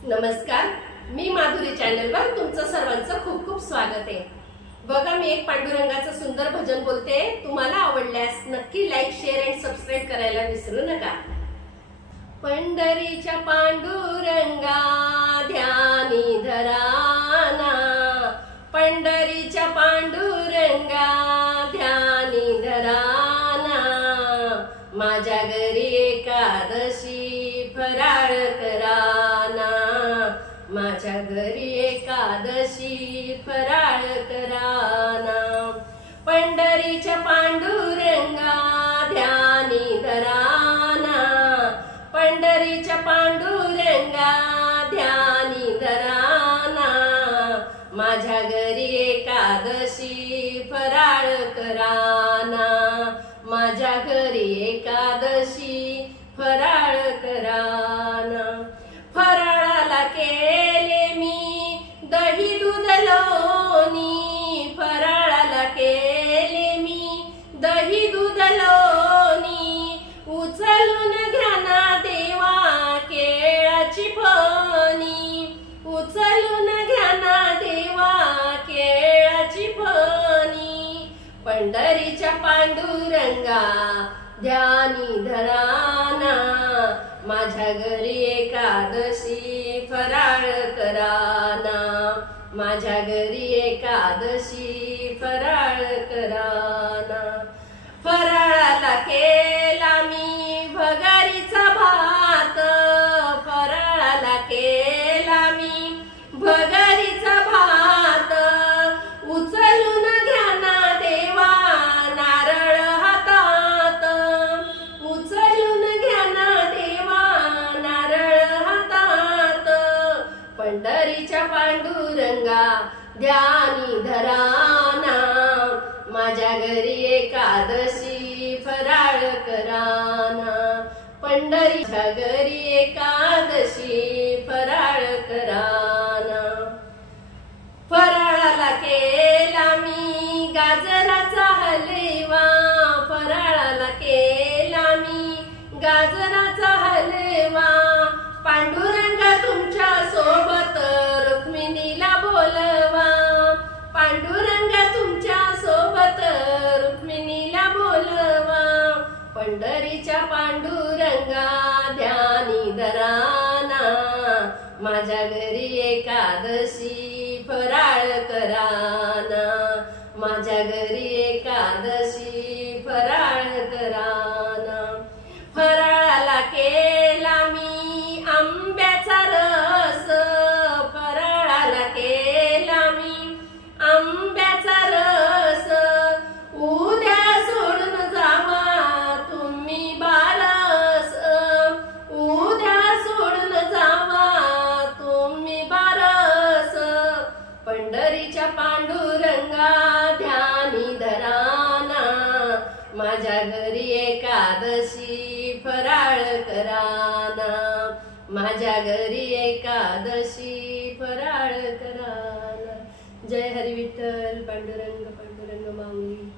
नमस्कार, मी माधुरी चॅनलवर तुमचं सर्वांचं खूप खूप स्वागत आहे। बघा, मी एक पांडुरंगाचं सुंदर भजन बोलते। तुम्हाला आवडल्यास नक्की लाईक, शेअर आणि सबस्क्राइब करायला विसरू नका। पंढरीच्या पांडुरंगा ध्यानी धराना, पंढरीच्या पांडुरंगा ध्यानी धराना, माझ्या घरी एकादशी फराळ कराना, माझ्या घरी एकादशी फराळ कराना, पंढरीच्या पांडुरंगा ध्यानी धराना, पंढरीच्या पांडुरंगा ध्यानी धराना, माझ्या घरी एकादशी फराळ कराना, माझ्या घरी एकादशी फराळ कराना। फराळाला केले मी दही दूध लोणी, फराळाला केले मी दही दूध लोणी, उचलून घ्या ना देवा केळाची फणी, उचलून घ्या ना देवा केळाची फणी, पंढरीच्या पांडुरंगा ध्यानी धराना, माझ्या घरी एकादशी फराळ कराना, माझ्या घरी एकादशी फराळ कराना। फराळाला केला मी भगारीचा भात, फराळाला केला मी भगारीचा भात, उचलून घ्या ना देवा नारळ हातात, उचलून घ्या ना देवा नारळ हातात, पंढरीच्या पांडुरंगा ध्यानी धराना, माझ्या घरी एकादशी फराळ कराना, पंढरीच्या घरी एकादशी फराळ कराना। फराळाला केला मी गाजराचा हलवा, फराळाला केला मी गाजराचा हलवा, पांडुरंगा तुमच्या सोबत रुक्मिणीला बोलवा, पांडुरंगा तुमच्या सोबत रुक्मिणीला बोलवा, पंढरीच्या पांडुरंगा ध्यानी धराना, माझ्या घरी एकादशी फराळ कराना, माझ्या घरी एकादशी फराळ कराना। फराळाला केला मी आंब्याचा रस, फराळाला केला मी आंब्याचा रस, उद्या सोडून जावा तुम्ही बारस, उद्या सोडून जावा तुम्ही बारस, पंढरीच्या पांडुरंगा ध्यानी धराना, माझ्या घरी एकादशी फराळ कराना, माझ्या घरी एकादशी फराळ कराना। जय हरी विठ्ठल, पांडुरंग पांडुरंग माऊली।